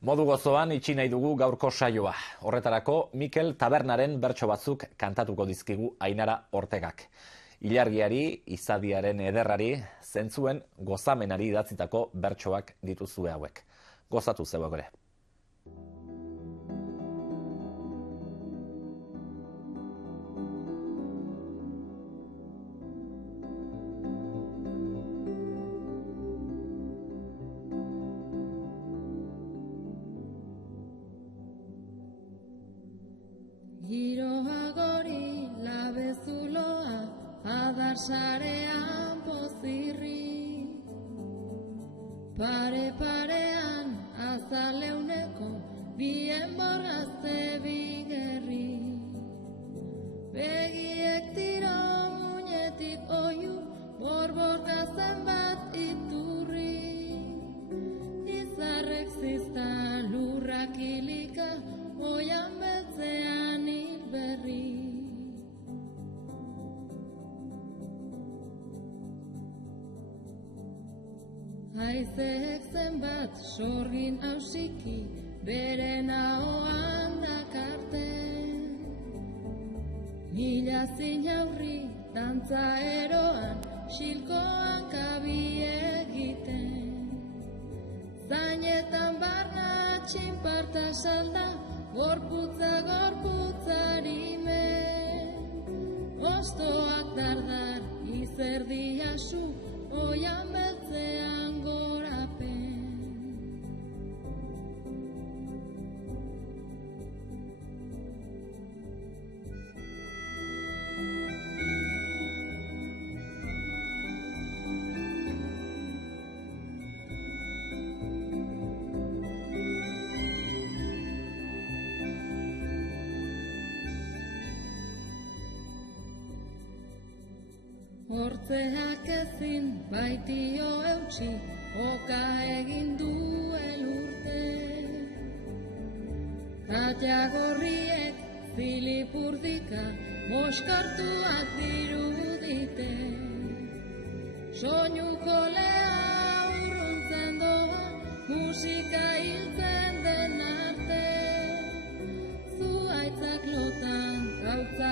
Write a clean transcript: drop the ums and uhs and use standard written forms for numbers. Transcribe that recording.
Modu gozoan itxi nahi dugu gaurko saioa. Horretarako, Mikel Tabernaren bertso batzuk kantatuko dizkigu Ainara Ortegak. Ilargiari, izadiaren ederrari, zentzuen gozamenari idatzitako bertsoak dituzue hauek. Gozatu zeuek ere. Giroa gori labezuloa, adar sarean pozirri. Pare-parean azaleuneko, bien borgazte bigerri. Begiek tiro muñetik oiu, borborgazen bat iturri. Izarrek zizta lurrak ilika, oian betzean hilberri. Haizeek zenbat sorgin hausiki, beren ahoan dakarte. Mila zinaurri, dantza eroan, xilkoan kabi egiten. Zainetan barna txinparta salda, gorputza gorputzari men. Ostoak dardar, izerdia su, oian beltzean gorapen. Hortzeak ezin baitio eutxi, oka egin du elurte. Katiagorriek zilipurdika, moskartuak dirudite. Soinuko lea urruntzen doa, musika hiltzen den arte. Zuaitzak lotan, gautza